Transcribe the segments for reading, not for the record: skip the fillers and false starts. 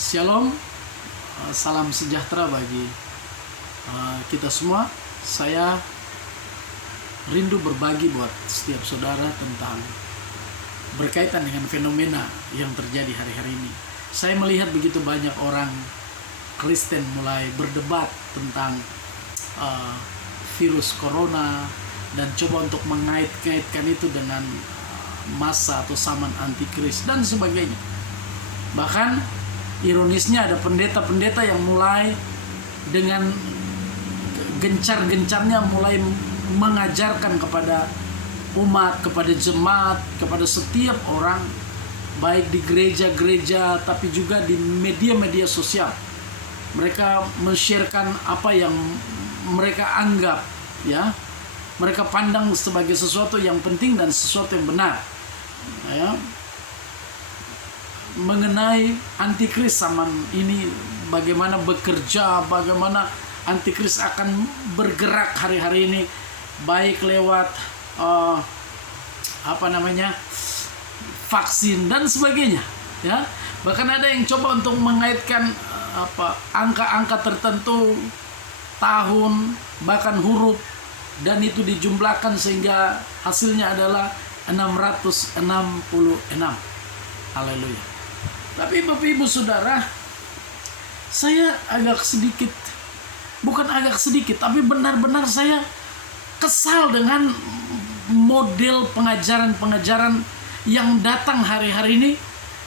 Shalom, salam sejahtera bagi kita semua. Saya rindu berbagi buat setiap saudara tentang berkaitan dengan fenomena yang terjadi hari-hari ini. Saya melihat begitu banyak orang Kristen mulai berdebat tentang virus corona dan coba untuk mengait-ngaitkan itu dengan masa atau zaman antikris dan sebagainya. Bahkan ironisnya ada pendeta-pendeta yang mulai dengan gencar-gencarnya mulai mengajarkan kepada umat, kepada jemaat, kepada setiap orang, baik di gereja-gereja tapi juga di media-media sosial. Mereka men-sharekan apa yang mereka anggap, ya, mereka pandang sebagai sesuatu yang penting dan sesuatu yang benar, ya, mengenai antikris zaman ini, bagaimana bekerja, bagaimana antikris akan bergerak hari-hari ini, baik lewat vaksin dan sebagainya, ya. Bahkan ada yang coba untuk mengaitkan angka-angka tertentu, tahun, bahkan huruf, dan itu dijumlahkan sehingga hasilnya adalah 666. Haleluya. Tapi Bapak Ibu Saudara, saya tapi benar-benar saya kesal dengan model pengajaran-pengajaran yang datang hari-hari ini,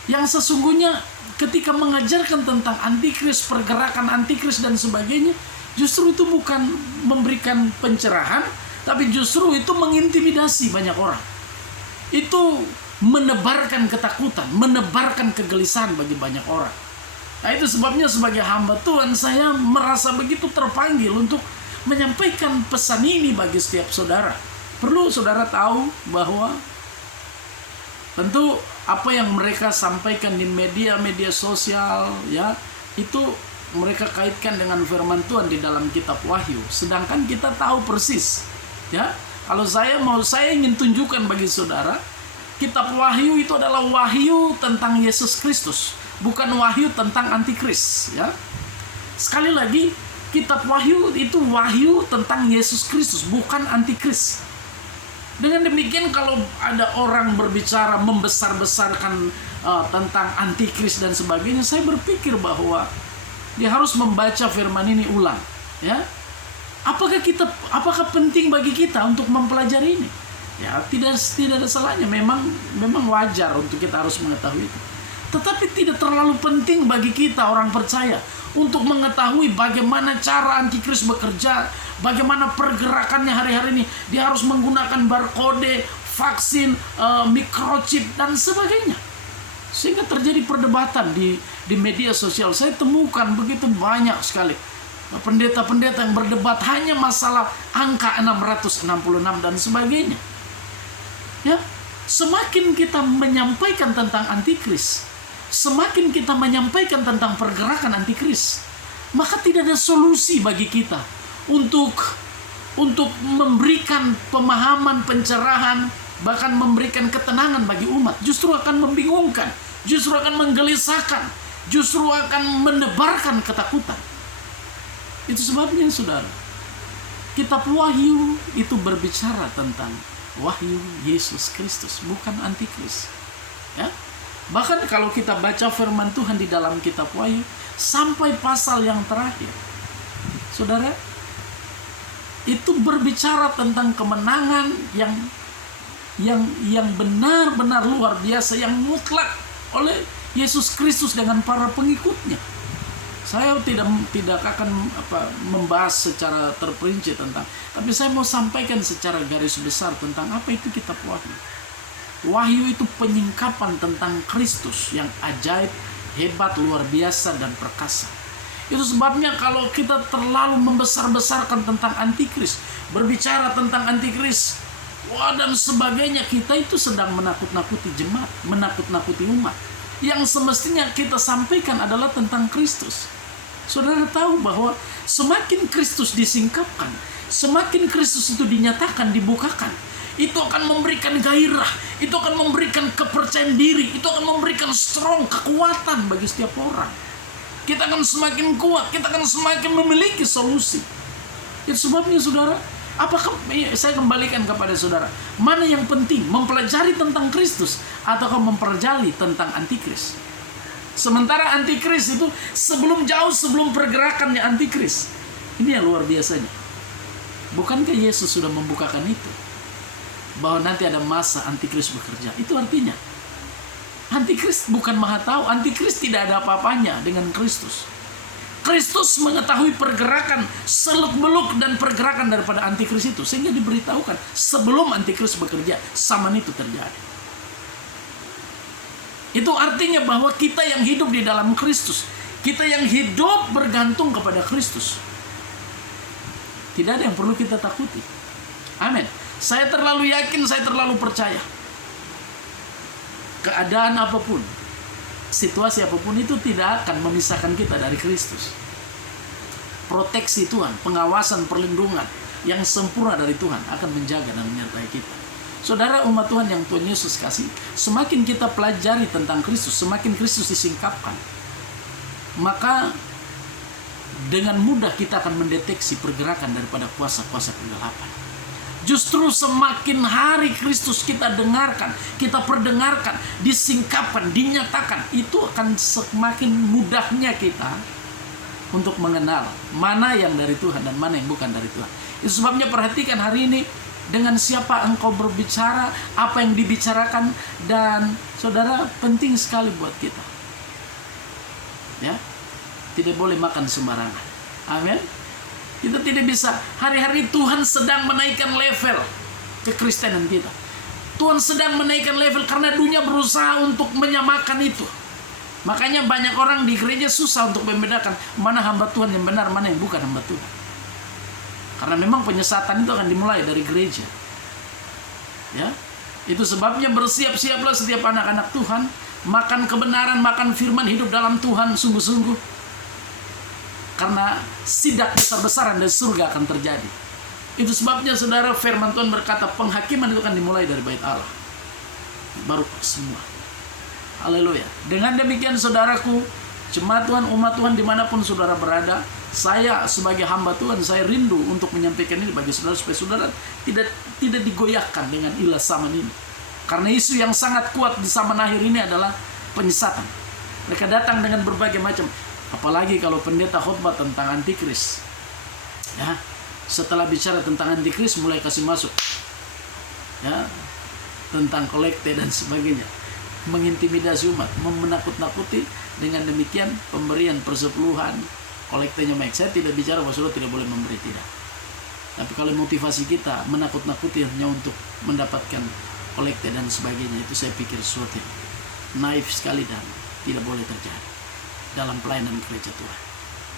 yang sesungguhnya ketika mengajarkan tentang antikris, pergerakan antikris dan sebagainya, justru itu bukan memberikan pencerahan, tapi justru itu mengintimidasi banyak orang. Itu menebarkan ketakutan, menebarkan kegelisahan bagi banyak orang. Nah, itu sebabnya sebagai hamba Tuhan saya merasa begitu terpanggil untuk menyampaikan pesan ini bagi setiap saudara. Perlu saudara tahu bahwa tentu apa yang mereka sampaikan di media-media sosial, ya, itu mereka kaitkan dengan firman Tuhan di dalam kitab Wahyu. Sedangkan kita tahu persis, ya, kalau saya ingin tunjukkan bagi saudara, kitab Wahyu itu adalah wahyu tentang Yesus Kristus, bukan wahyu tentang antikris, ya. Sekali lagi, kitab Wahyu itu wahyu tentang Yesus Kristus, bukan antikris. Dengan demikian, kalau ada orang berbicara membesar-besarkan tentang antikris dan sebagainya, saya berpikir bahwa dia harus membaca firman ini ulang, ya. Apakah penting bagi kita untuk mempelajari ini? Ya, tidak ada salahnya, memang wajar untuk kita harus mengetahui itu. Tetapi tidak terlalu penting bagi kita orang percaya untuk mengetahui bagaimana cara antikris bekerja, bagaimana pergerakannya hari-hari ini. Dia harus menggunakan barcode, vaksin, microchip dan sebagainya. Sehingga terjadi perdebatan di media sosial. Saya temukan begitu banyak sekali pendeta-pendeta yang berdebat hanya masalah angka 666 dan sebagainya. Ya, semakin kita menyampaikan tentang antikris, semakin kita menyampaikan tentang pergerakan antikris, maka tidak ada solusi bagi kita untuk memberikan pemahaman, pencerahan, bahkan memberikan ketenangan bagi umat. Justru akan membingungkan, justru akan menggelisahkan, justru akan menebarkan ketakutan. Itu sebabnya, saudara, kitab Wahyu itu berbicara tentang wahyu Yesus Kristus, bukan antikris, ya. Bahkan kalau kita baca firman Tuhan di dalam kitab Wahyu sampai pasal yang terakhir, saudara, itu berbicara tentang kemenangan yang benar-benar luar biasa, yang mutlak oleh Yesus Kristus dengan para pengikutnya. Saya tidak akan membahas secara terperinci tentang, tapi saya mau sampaikan secara garis besar tentang apa itu kitab Wahyu. Wahyu itu penyingkapan tentang Kristus yang ajaib, hebat, luar biasa dan perkasa. Itu sebabnya kalau kita terlalu membesar-besarkan tentang antikris, berbicara tentang antikris, dan sebagainya, kita itu sedang menakut-nakuti jemaat, menakut-nakuti umat. Yang semestinya kita sampaikan adalah tentang Kristus. Saudara tahu bahwa semakin Kristus disingkapkan, semakin Kristus itu dinyatakan, dibukakan, itu akan memberikan gairah, itu akan memberikan kepercayaan diri, itu akan memberikan strong, kekuatan bagi setiap orang. kita akan semakin kuat, kita akan semakin memiliki solusi. Itu sebabnya saudara, apakah saya kembalikan kepada saudara, mana yang penting, mempelajari tentang Kristus ataukah mempelajari tentang antikris? Sementara antikris itu jauh sebelum pergerakannya antikris. Ini yang luar biasanya. Bukankah Yesus sudah membukakan itu? Bahwa nanti ada masa antikris bekerja. Itu artinya antikris bukan maha tahu. Antikris tidak ada apa-apanya dengan Kristus. Kristus mengetahui pergerakan seluk-beluk dan pergerakan daripada antikris itu, sehingga diberitahukan sebelum antikris bekerja, zaman itu terjadi. Itu artinya bahwa kita yang hidup di dalam Kristus, kita yang hidup bergantung kepada Kristus, tidak ada yang perlu kita takuti. Amin. Saya terlalu yakin, saya terlalu percaya. Keadaan apapun, situasi apapun itu tidak akan memisahkan kita dari Kristus. Proteksi Tuhan, pengawasan, perlindungan yang sempurna dari Tuhan akan menjaga dan menyertai kita. Saudara umat Tuhan yang Tuhan Yesus kasih, semakin kita pelajari tentang Kristus, semakin Kristus disingkapkan, maka dengan mudah kita akan mendeteksi pergerakan daripada kuasa-kuasa kegelapan. Justru semakin hari Kristus kita dengarkan, kita perdengarkan, disingkapkan, dinyatakan, itu akan semakin mudahnya kita untuk mengenal mana yang dari Tuhan dan mana yang bukan dari Tuhan. Itu sebabnya perhatikan hari ini, dengan siapa engkau berbicara, apa yang dibicarakan, dan saudara, penting sekali buat kita. Ya, tidak boleh makan sembarangan. Amin. Kita tidak bisa, hari-hari Tuhan sedang menaikkan level kekristenan kita. Tuhan sedang menaikkan level karena dunia berusaha untuk menyamakan itu. Makanya banyak orang di gereja susah untuk membedakan mana hamba Tuhan yang benar, mana yang bukan hamba Tuhan. Karena memang penyesatan itu akan dimulai dari gereja. Ya, itu sebabnya bersiap-siaplah setiap anak-anak Tuhan, makan kebenaran, makan firman, hidup dalam Tuhan sungguh-sungguh. Karena sidak besar-besaran dari surga akan terjadi. Itu sebabnya saudara, firman Tuhan berkata penghakiman itu akan dimulai dari bait Allah. Baru semua. Haleluya. Dengan demikian saudaraku, jemaat Tuhan, umat Tuhan dimanapun saudara berada, saya sebagai hamba Tuhan, saya rindu untuk menyampaikan ini bagi saudara, supaya saudara tidak digoyahkan dengan ilah zaman ini. Karena isu yang sangat kuat di zaman akhir ini adalah penyesatan. Mereka datang dengan berbagai macam. Apalagi kalau pendeta khotbah tentang antikris, ya, setelah bicara tentang antikris mulai kasih masuk, ya, tentang kolekte dan sebagainya, mengintimidasi umat, menakut-nakuti. Dengan demikian pemberian persepuluhan, kolektenya baik. Saya tidak bicara bahwa saudara tidak boleh memberi, tidak. Tapi kalau motivasi kita menakut-nakuti hanya untuk mendapatkan kolekte dan sebagainya, itu saya pikir sesuatu yang naif sekali dan tidak boleh terjadi dalam pelayanan gereja Tuhan.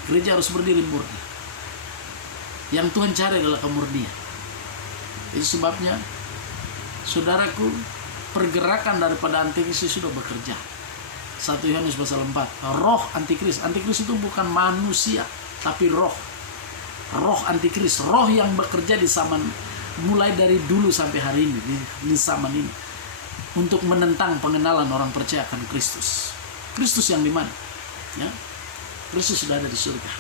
Gereja harus berdiri murni. Yang Tuhan cari adalah kemurnian. Itu sebabnya, saudaraku, pergerakan daripada antikris sudah bekerja. 1 Yohanes pasal 4. Roh antikris. Antikris itu bukan manusia, tapi roh. Roh antikris, roh yang bekerja di zaman, mulai dari dulu sampai hari ini, di zaman ini, untuk menentang pengenalan orang percaya akan Kristus. Kristus yang di mana? Ya, Kristus sudah ada di surga.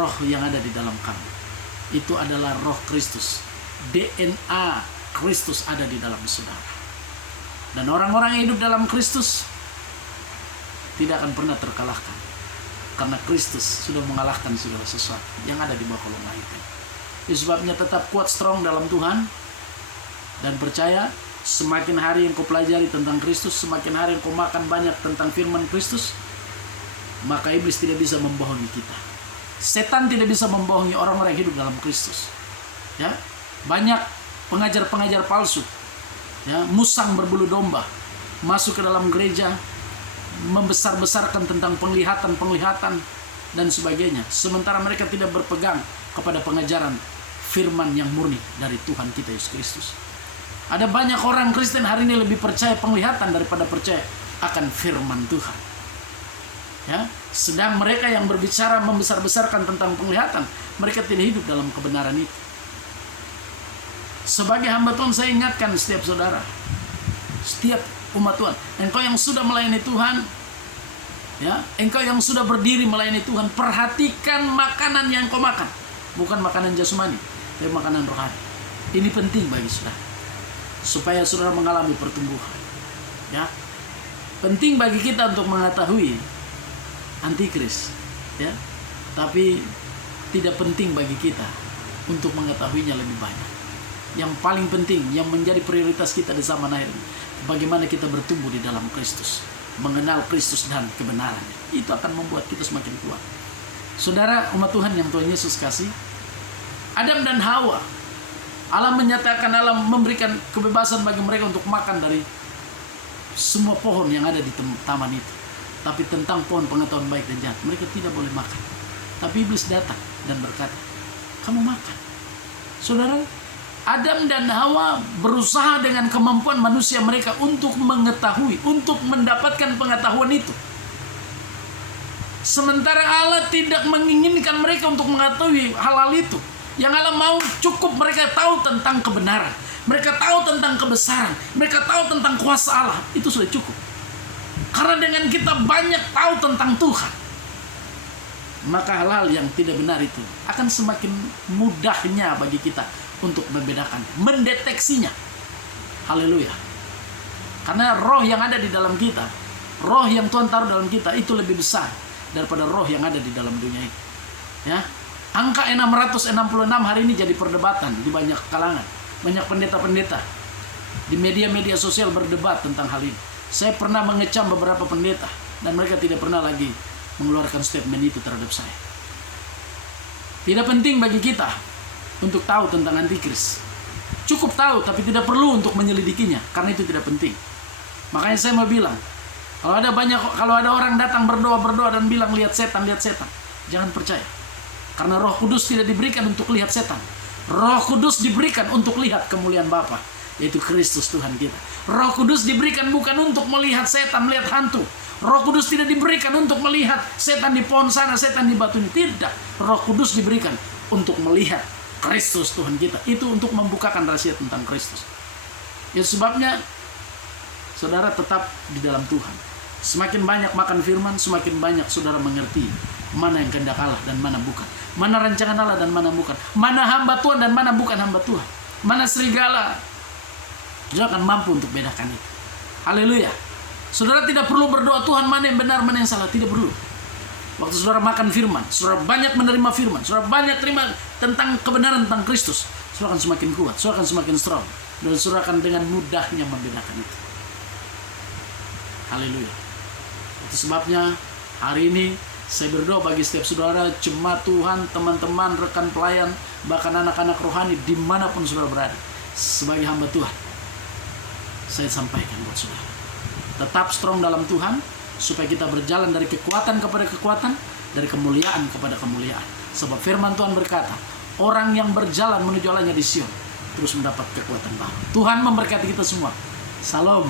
Roh yang ada di dalam kamu itu adalah roh Kristus. DNA Kristus ada di dalam saudara. Dan orang-orang yang hidup dalam Kristus tidak akan pernah terkalahkan, karena Kristus sudah mengalahkan segala sesuatu yang ada di bawah kolong langit. Itu sebabnya tetap kuat, strong dalam Tuhan, dan percaya semakin hari yang kau pelajari tentang Kristus, semakin hari yang kau makan banyak tentang firman Kristus, maka iblis tidak bisa membohongi kita. Setan tidak bisa membohongi orang-orang yang hidup dalam Kristus. Ya, banyak pengajar-pengajar palsu, ya, musang berbulu domba, masuk ke dalam gereja, membesar-besarkan tentang penglihatan dan sebagainya, sementara mereka tidak berpegang kepada pengajaran firman yang murni dari Tuhan kita Yesus Kristus. Ada banyak orang Kristen hari ini lebih percaya penglihatan daripada percaya akan firman Tuhan. Ya, sedang mereka yang berbicara membesar-besarkan tentang penglihatan, mereka tidak hidup dalam kebenaran itu. Sebagai hamba Tuhan, saya ingatkan setiap saudara, setiap umat Tuhan, engkau yang sudah melayani Tuhan, Ya, engkau yang sudah berdiri melayani Tuhan, perhatikan makanan yang kau makan. Bukan makanan jasmani, tapi makanan rohani. Ini penting bagi saudara, supaya saudara mengalami pertumbuhan. Ya, penting bagi kita untuk mengetahui antikris. Ya, tapi tidak penting bagi kita untuk mengetahuinya lebih banyak. Yang paling penting, yang menjadi prioritas kita di zaman akhir, bagaimana kita bertumbuh di dalam Kristus, mengenal Kristus dan kebenaran. Itu akan membuat kita semakin kuat. Saudara umat Tuhan yang Tuhan Yesus kasih, Adam dan Hawa, Allah menyatakan, Allah memberikan kebebasan bagi mereka untuk makan dari semua pohon yang ada di taman itu. Tapi tentang pohon pengetahuan baik dan jahat, mereka tidak boleh makan. Tapi iblis datang dan berkata, kamu makan. Saudara, Adam dan Hawa berusaha dengan kemampuan manusia mereka untuk mengetahui, untuk mendapatkan pengetahuan itu. Sementara Allah tidak menginginkan mereka untuk mengetahui hal-hal itu. Yang Allah mau cukup mereka tahu tentang kebenaran, mereka tahu tentang kebesaran, mereka tahu tentang kuasa Allah. Itu sudah cukup. Karena dengan kita banyak tahu tentang Tuhan, maka hal-hal yang tidak benar itu akan semakin mudahnya bagi kita untuk membedakan, mendeteksinya. Haleluya. Karena roh yang ada di dalam kita, roh yang Tuhan taruh dalam kita itu lebih besar daripada roh yang ada di dalam dunia ini. Ya. Angka 666 hari ini jadi perdebatan di banyak kalangan. Banyak pendeta-pendeta di media-media sosial berdebat tentang hal ini. Saya pernah mengecam beberapa pendeta dan mereka tidak pernah lagi mengeluarkan statement itu terhadap saya. Tidak penting bagi kita untuk tahu tentang antikris. Cukup tahu, tapi tidak perlu untuk menyelidikinya, karena itu tidak penting. Makanya saya mau bilang, kalau ada orang datang berdoa dan bilang lihat setan, jangan percaya. Karena Roh Kudus tidak diberikan untuk lihat setan. Roh Kudus diberikan untuk lihat kemuliaan Bapa, yaitu Kristus Tuhan kita. Roh Kudus diberikan bukan untuk melihat setan, melihat hantu. Roh Kudus tidak diberikan untuk melihat setan di pohon sana, setan di batu ini. Tidak. Roh Kudus diberikan untuk melihat Kristus Tuhan kita. Itu untuk membukakan rahasia tentang Kristus. Itu sebabnya saudara tetap di dalam Tuhan. Semakin banyak makan firman, semakin banyak saudara mengerti mana yang kehendak Allah dan mana bukan. Mana rancangan Allah dan mana bukan. Mana hamba Tuhan dan mana bukan hamba Tuhan. Mana serigala. Saudara akan mampu untuk bedakan itu. Haleluya. Saudara tidak perlu berdoa Tuhan mana yang benar, mana yang salah. Tidak perlu. Waktu saudara makan firman, saudara banyak menerima firman, saudara banyak terima tentang kebenaran tentang Kristus, saudara akan semakin kuat, saudara akan semakin strong, dan saudara akan dengan mudahnya membedakan itu. Haleluya. Itu sebabnya hari ini saya berdoa bagi setiap saudara, jemaat Tuhan, teman-teman, rekan pelayan, bahkan anak-anak rohani dimanapun saudara berada, sebagai hamba Tuhan, saya sampaikan buat saudara, tetap strong dalam Tuhan, supaya kita berjalan dari kekuatan kepada kekuatan, dari kemuliaan kepada kemuliaan. Sebab firman Tuhan berkata, orang yang berjalan menuju Allahnya di Sion terus mendapat kekuatan baru. Tuhan memberkati kita semua. Salam.